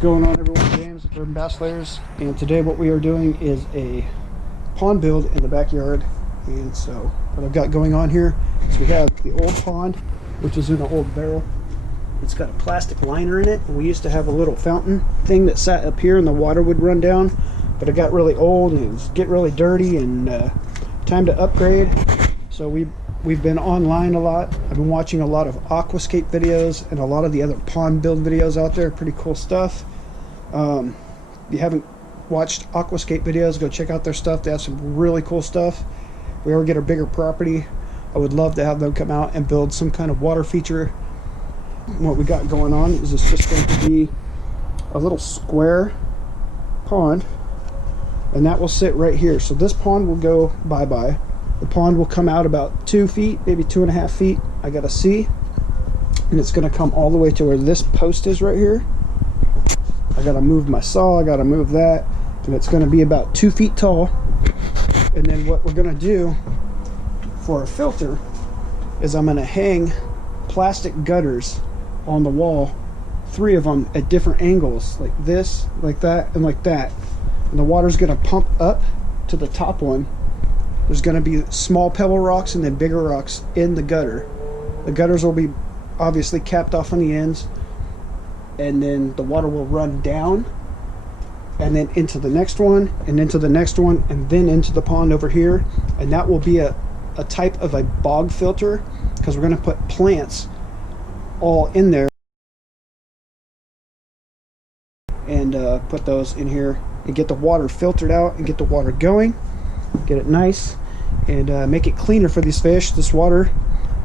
going on, everyone? James with Urban Bass Layers, and today what we are doing is a pond build in the backyard. And so what I've got going on here is we have the old pond, which is in an old barrel. It's got a plastic liner in it, and we used to have a little fountain thing that sat up here and the water would run down, but it got really old and it was getting really dirty, and time to upgrade. So we've been online a lot. I've been watching a lot of aquascape videos and a lot of the other pond build videos out there. Pretty cool stuff. If you haven't watched aquascape videos, go check out their stuff. They have some really cool stuff. If we ever get a bigger property, I would love to have them come out and build some kind of water feature. What we got going on is it's just going to be a little square pond, and that will sit right here. So this pond will go bye-bye. The pond will come out about 2 feet, maybe 2.5 feet. I got a C, and it's going to come all the way to where this post is right here. I got to move my saw, I got to move that, and it's going to be about 2 feet tall. And then what we're going to do for a filter is I'm going to hang plastic gutters on the wall, 3 of them at different angles, like this, like that, and like that. And the water's going to pump up to the top one. There's going to be small pebble rocks and then bigger rocks in the gutter. The gutters will be obviously capped off on the ends, and then the water will run down and then into the next one and into the next one and then into the pond over here. And that will be a type of a bog filter, because we're going to put plants all in there and put those in here and get the water filtered out and get the water going, get it nice, and make it cleaner for these fish. This water,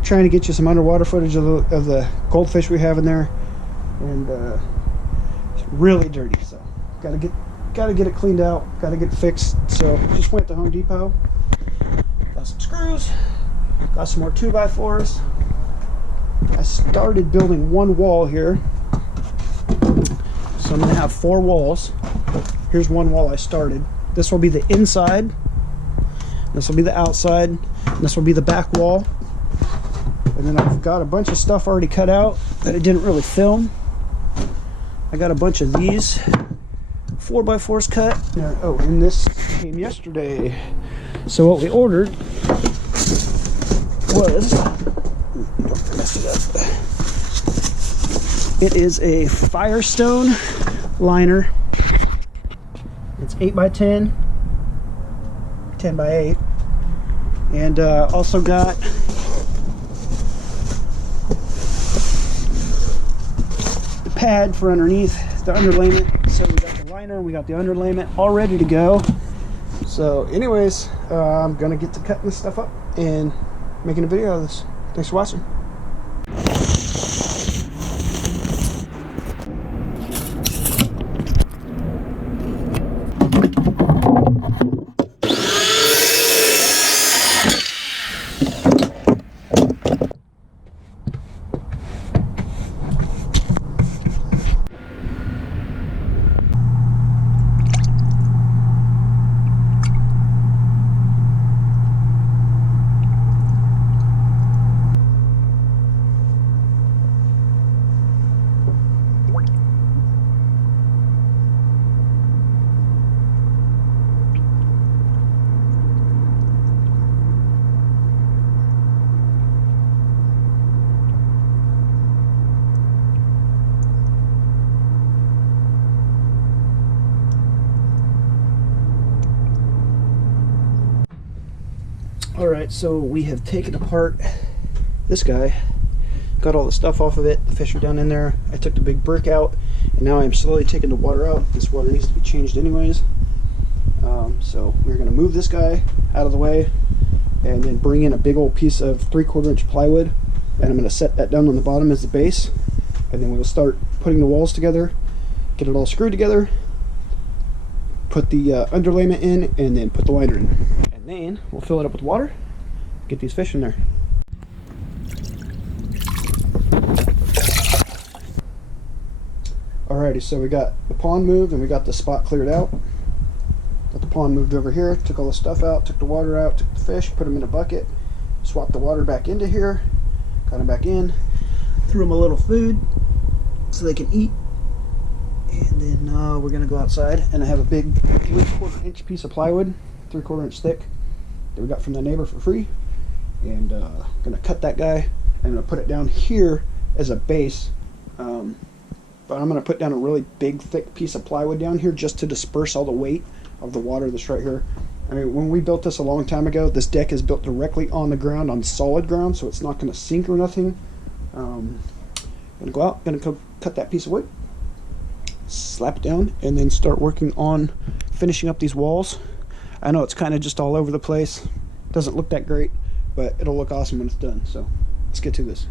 trying to get you some underwater footage of the goldfish we have in there, and it's really dirty, so gotta get it cleaned out, gotta get it fixed. So just went to Home Depot, got some screws, got some more 2x4s. I started building one wall here, so I'm gonna have 4 walls. Here's one wall I started. This will be the inside, this will be the outside, and this will be the back wall. And then I've got a bunch of stuff already cut out that I didn't really film. I got a bunch of these 4x4s cut. Oh, and this came yesterday. So what we ordered was, don't mess it up, it is a Firestone liner. It's 8x10, 10x8, and also got the pad for underneath the underlayment. So we got the liner, we got the underlayment all ready to go. So anyways, I'm gonna get to cutting this stuff up and making a video of this. Thanks for watching. Alright, so we have taken apart this guy, got all the stuff off of it, the fish are down in there. I took the big brick out, and now I'm slowly taking the water out. This water needs to be changed anyways. So we're going to move this guy out of the way and then bring in a big old piece of 3/4 inch plywood, and I'm going to set that down on the bottom as the base, and then we'll start putting the walls together, get it all screwed together, put the underlayment in, and then put the liner in. And then we'll fill it up with water, get these fish in there. Alrighty, so we got the pond moved and we got the spot cleared out. Got the pond moved over here, took all the stuff out, took the water out, took the fish, put them in a bucket, swapped the water back into here, got them back in, threw them a little food so they can eat, And then we're gonna go outside, and I have a big 3/4 inch piece of plywood, 3/4 inch thick, that we got from the neighbor for free. And gonna cut that guy, and I'm gonna put it down here as a base. But I'm gonna put down a really big, thick piece of plywood down here just to disperse all the weight of the water that's right here. I mean, when we built this a long time ago, this deck is built directly on the ground, on solid ground, so it's not gonna sink or nothing. Gonna go out, gonna go cut that piece of wood, slap it down, and then start working on finishing up these walls. I know it's kind of just all over the place, doesn't look that great, but it'll look awesome when it's done. So let's get to this.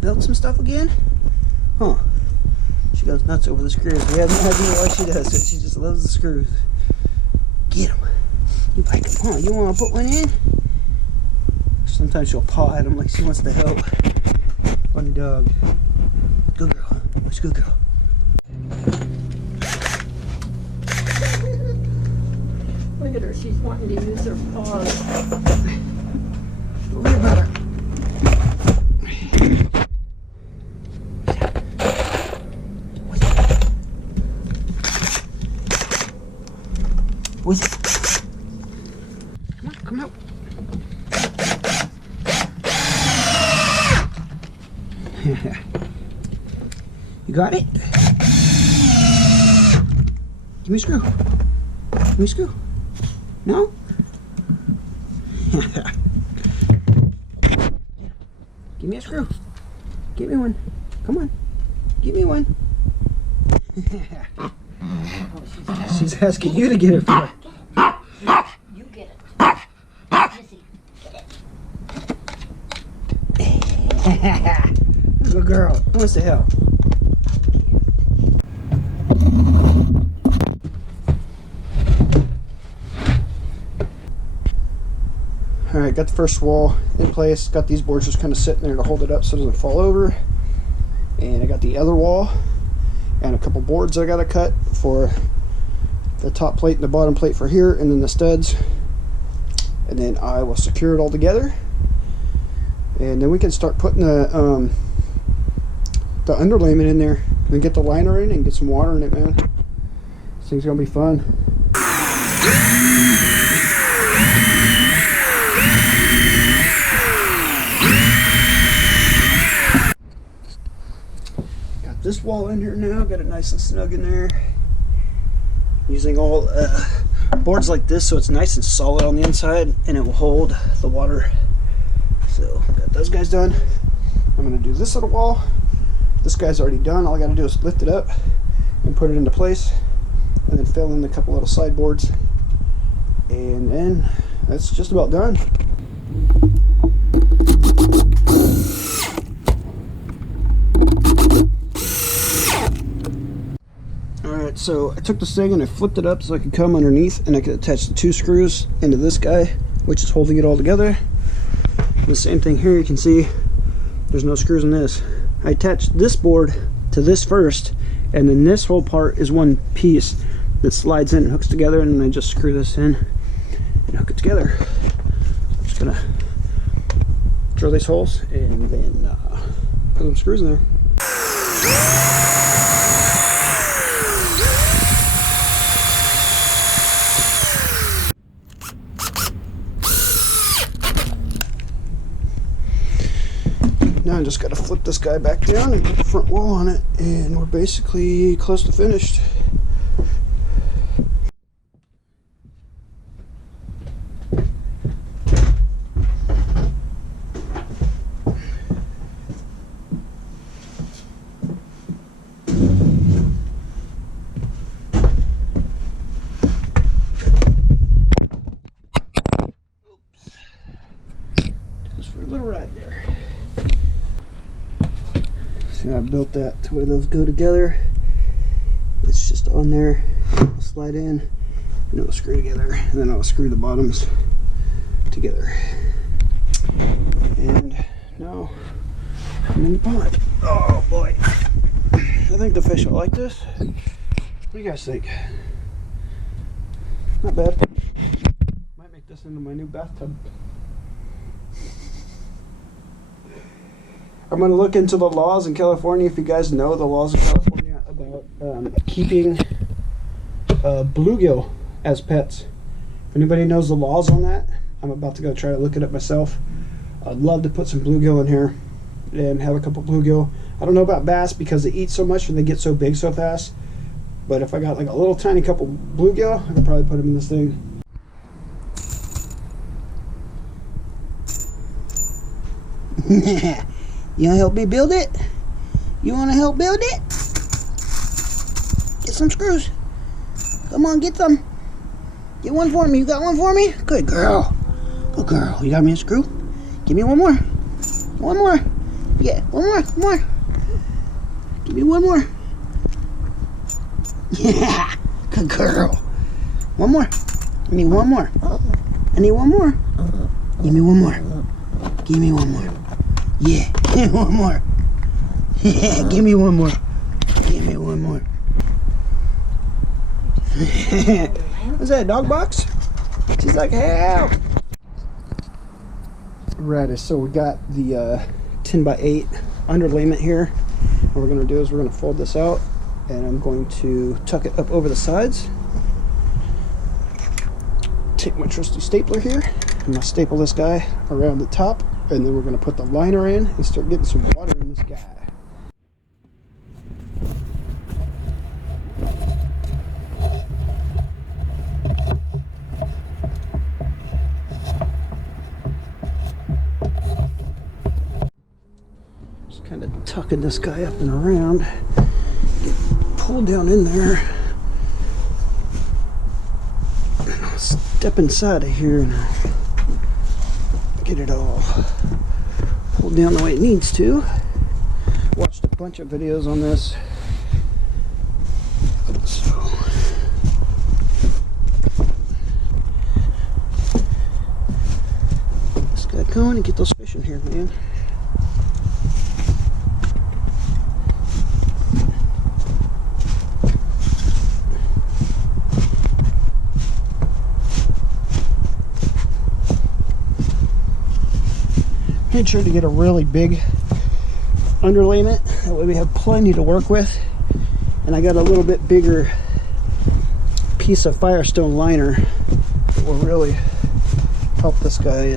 Build some stuff again? Huh. She goes nuts over the screws. We have no idea why she does it. She just loves the screws. Get them. You like them, huh? You want to put one in? Sometimes she'll paw at them like she wants to help. Funny dog. Good girl. What's good girl? Look at her. She's wanting to use her paws. Don't worry about her. What's it? Come on, come out. You got it? Give me a screw. Give me a screw. No? Give me a screw. Give me one. Come on. Give me one. She's asking you to get it for her. You get it. Missy, get it. Good girl. Who wants to help? Alright, got the first wall in place. Got these boards just kind of sitting there to hold it up so it doesn't fall over. And I got the other wall and a couple boards I got to cut for the top plate and the bottom plate for here, and then the studs. And then I will secure it all together. And then we can start putting the underlayment in there and get the liner in and get some water in it, man. This thing's gonna be fun. Got this wall in here now, got it nice and snug in there. Using all boards like this so it's nice and solid on the inside and it will hold the water. So got those guys done. I'm gonna do this little wall. This guy's already done. All I gotta do is lift it up and put it into place and then fill in a couple little sideboards, and then that's just about done. Alright, so I took this thing and I flipped it up so I could come underneath and I could attach the 2 screws into this guy, which is holding it all together. And the same thing here, you can see there's no screws in this. I attached this board to this first, and then this whole part is one piece that slides in and hooks together, and then I just screw this in and hook it together. I'm just gonna drill these holes and then put some screws in there. Now I just got to flip this guy back down and put the front wall on it, and we're basically close to finished. Just for a little ride there. I built that to where those go together. It's just on there. I'll slide in and it'll screw together, and then I'll screw the bottoms together. And now I'm in the pond. Oh boy. I think the fish will like this. What do you guys think? Not bad. Might make this into my new bathtub. I'm going to look into the laws in California, if you guys know the laws in California about keeping bluegill as pets. If anybody knows the laws on that, I'm about to go try to look it up myself. I'd love to put some bluegill in here and have a couple bluegill. I don't know about bass because they eat so much and they get so big so fast. But if I got like a little tiny couple bluegill, I could probably put them in this thing. You wanna help me build it? You wanna help build it? Get some screws. Come on, get some. Get one for me. You got one for me? Good girl. Good girl. You got me a screw? Give me one more. One more. Yeah, one more. One more. Give me one more. Yeah. Good girl. One more. I need one more. I need one more. Give me one more. Give me one more. Yeah. Give me one more. Yeah. Give me one more. Give me one more. What's that, a dog box? She's like, help. Alrighty, so we got the 10 by 8 underlayment here. What we're going to do is we're going to fold this out, and I'm going to tuck it up over the sides. Take my trusty stapler here. I'm going to staple this guy around the top, and then we're going to put the liner in and start getting some water in this guy. Just kind of tucking this guy up and around. Get pulled down in there. And I'll step inside of here and get it all pulled down the way it needs to. Watched a bunch of videos on this. So just gotta go in and get those fish in here, man. Made sure to get a really big underlayment, that way we have plenty to work with. And I got a little bit bigger piece of Firestone liner that will really help this guy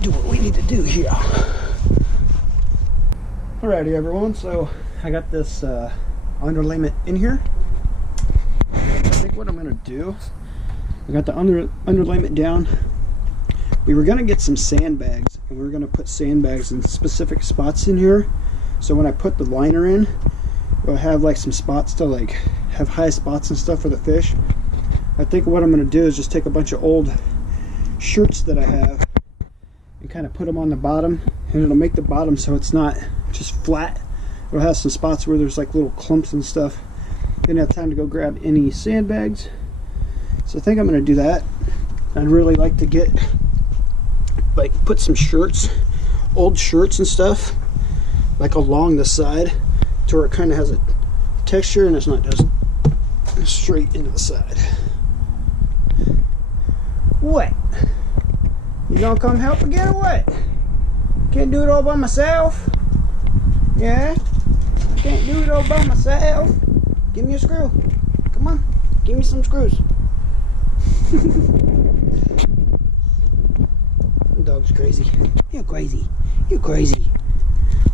do what we need to do here. Alrighty everyone, so I got this underlayment in here. And I think what I'm going to do, I got the underlayment down. We were going to get some sandbags, and we were going to put sandbags in specific spots in here. So when I put the liner in, we'll have like some spots to like have high spots and stuff for the fish. I think what I'm going to do is just take a bunch of old shirts that I have and kind of put them on the bottom, and it'll make the bottom so it's not just flat. It'll have some spots where there's like little clumps and stuff. Didn't have time to go grab any sandbags, so I think I'm going to do that. I'd really like to get put some shirts, old shirts and stuff, like along the side to where it kind of has a texture and it's not just straight into the side. What? You gonna come help again or what? Can't do it all by myself? Yeah? Can't do it all by myself? Give me a screw. Come on, give me some screws. Dog's crazy. You're crazy. You're crazy.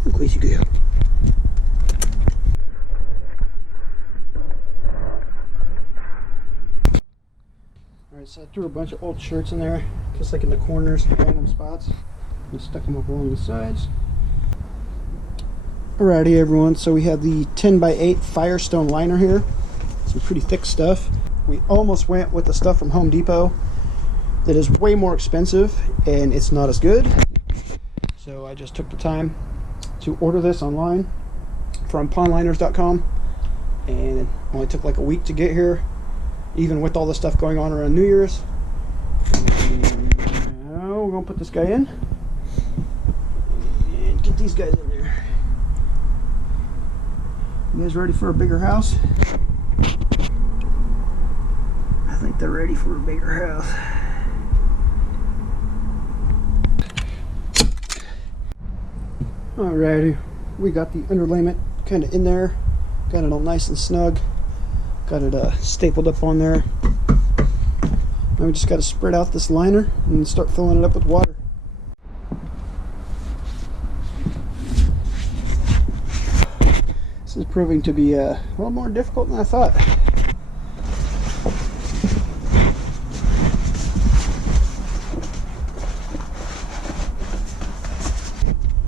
You're crazy girl. Alright, so I threw a bunch of old shirts in there, just like in the corners, random spots. And stuck them up along the sides. Alrighty everyone, so we have the 10 by 8 Firestone liner here. Some pretty thick stuff. We almost went with the stuff from Home Depot that is way more expensive and it's not as good. So I just took the time to order this online from pondliners.com, and it only took like a week to get here, even with all the stuff going on around New Year's. Now we're gonna put this guy in and get these guys in there. You guys ready for a bigger house? I think they're ready for a bigger house. Alrighty, we got the underlayment kind of in there. Got it all nice and snug. Got it stapled up on there. Now we just got to spread out this liner and start filling it up with water. This is proving to be a little more difficult than I thought.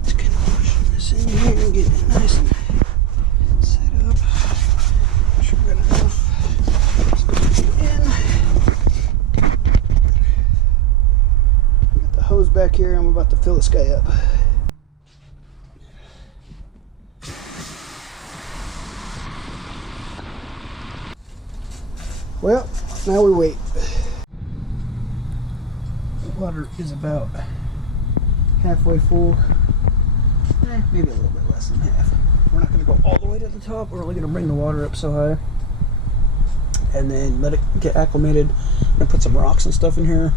Just kind of pushing this in here and getting it nice and set up. Make sure we got enough in. Got the hose back here. I'm about to fill this guy up. Well, now we wait. The water is about halfway full. Maybe a little bit less than half. We're not going to go all the way to the top. We're only going to bring the water up so high. And then let it get acclimated. And put some rocks and stuff in here.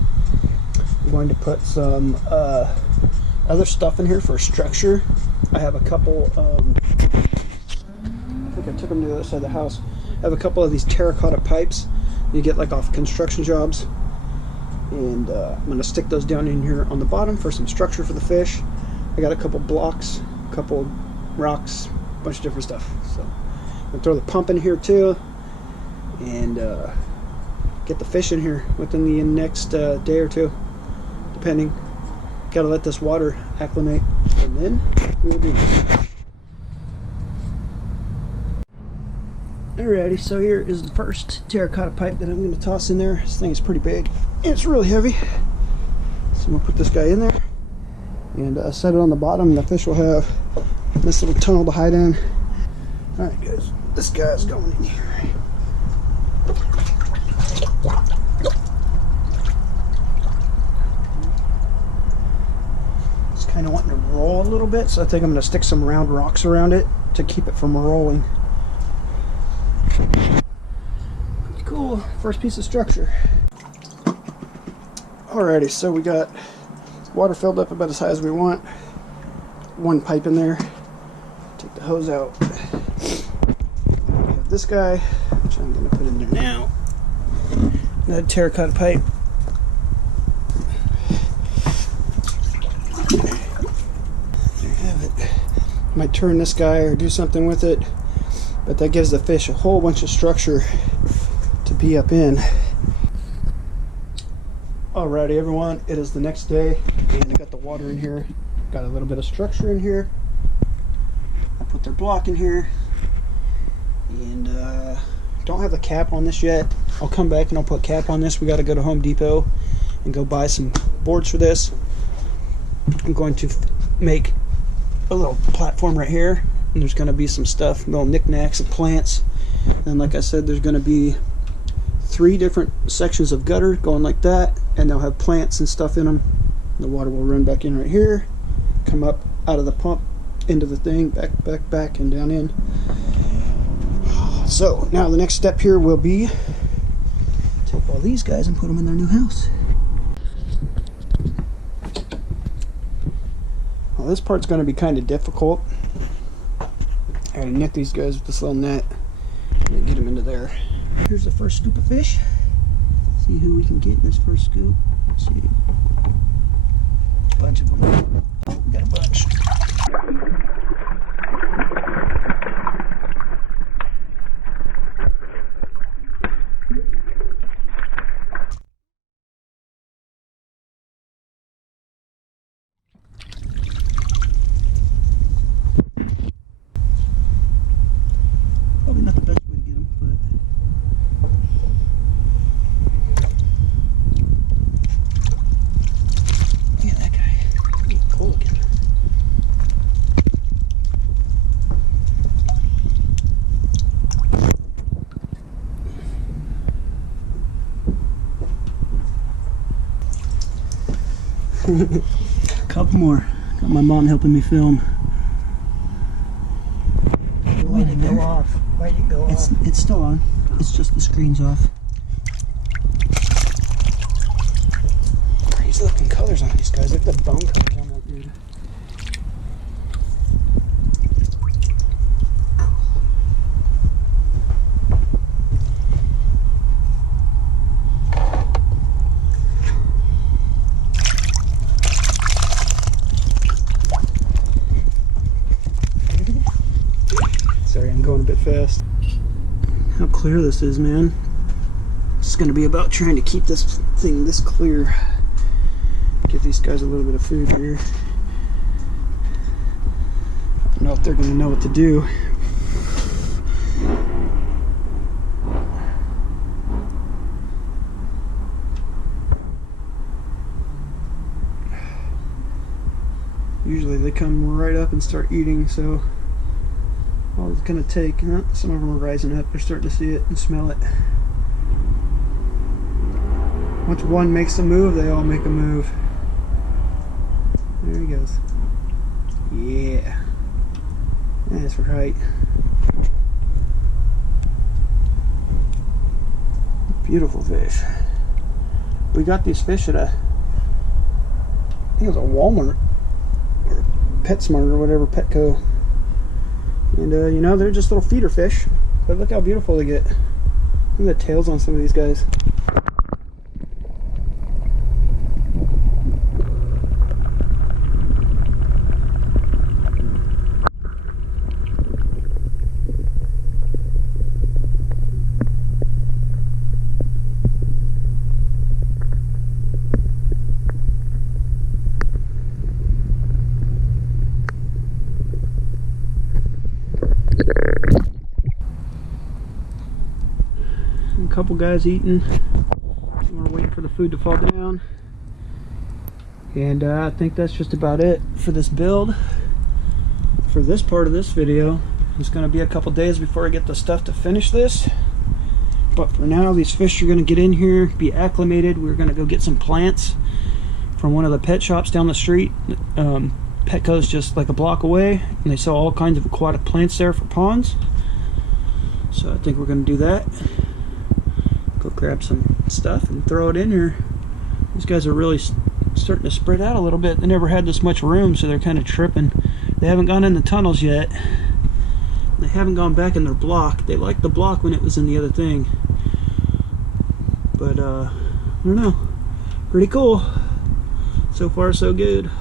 I'm going to put some other stuff in here for structure. I have a couple, I think I took them to the other side of the house. I have a couple of these terracotta pipes you get like off construction jobs, and I'm going to stick those down in here on the bottom for some structure for the fish. I got a couple blocks, a couple rocks, a bunch of different stuff. So I'm going to throw the pump in here too, and get the fish in here within the next day or two, depending. Got to let this water acclimate, and then we'll do this. Alrighty, so here is the first terracotta pipe that I'm going to toss in there. This thing is pretty big. It's really heavy. So I'm going to put this guy in there and set it on the bottom, and the fish will have this little tunnel to hide in. Alright guys, this guy's going in here. It's kind of wanting to roll a little bit, so I think I'm going to stick some round rocks around it to keep it from rolling. Cool, first piece of structure. Alrighty, so we got water filled up about as high as we want. One pipe in there. Take the hose out. We have this guy, which I'm going to put in there now. Another terracotta pipe. There you have it. Might turn this guy or do something with it, but that gives the fish a whole bunch of structure to be up in. Alrighty everyone, it is the next day, and I got the water in here, got a little bit of structure in here. I put their block in here, and don't have the cap on this yet. I'll come back and I'll put cap on this. We got to go to Home Depot and go buy some boards for this. I'm going to make a little platform right here, and there's going to be some stuff, little knickknacks and plants, and like I said, there's going to be 3 different sections of gutter going like that, and they'll have plants and stuff in them. The water will run back in right here, come up out of the pump into the thing, back and down in. So now the next step here will be take all these guys and put them in their new house. Well, this part's going to be kind of difficult. I gotta net these guys with this little net and get them into there. Here's the first scoop of fish. See who we can get in this first scoop. Let's see. A bunch of them. Oh, we got a bunch. Probably not the best way to get them, but yeah, that guy. Cool. Couple more. Got my mom helping me film. Why'd it go off? Why'd it go off? It's still on. It's just the screen's off. Crazy looking colors on these guys. Look at the bone colors on that dude. Sorry, I'm going a bit fast. How clear this is, man. It's gonna be about trying to keep this thing this clear. Give these guys a little bit of food here. I don't know if they're gonna know what to do. Usually they come right up and start eating, so all it's gonna take, some of them are rising up, they're starting to see it and smell it. Once one makes a move, they all make a move. There he goes. Yeah. That's right. Beautiful fish. We got these fish at I think it was a Walmart or PetSmart or whatever, Petco. And you know, they're just little feeder fish, but look how beautiful they get. Look at the tails on some of these guys. A couple guys eating. We're waiting for the food to fall down. And I think that's just about it for this build. For this part of this video, it's going to be a couple days before I get the stuff to finish this. But for now, these fish are going to get in here, be acclimated. We're going to go get some plants from one of the pet shops down the street. Petco's just like a block away, and they sell all kinds of aquatic plants there for ponds. So I think we're going to do that. Go grab some stuff and throw it in here. These guys are really starting to spread out a little bit. They never had this much room, so they're kind of tripping. They haven't gone in the tunnels yet. They haven't gone back in their block. They liked the block when it was in the other thing. But I don't know. Pretty cool. So far so good.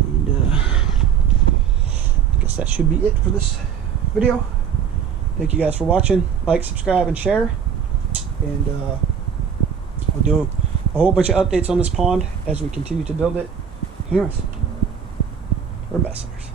And I guess that should be it for this video. Thank you guys for watching. Like, subscribe, and share. And we'll do a whole bunch of updates on this pond as we continue to build it. Anyways, we're ambassadors.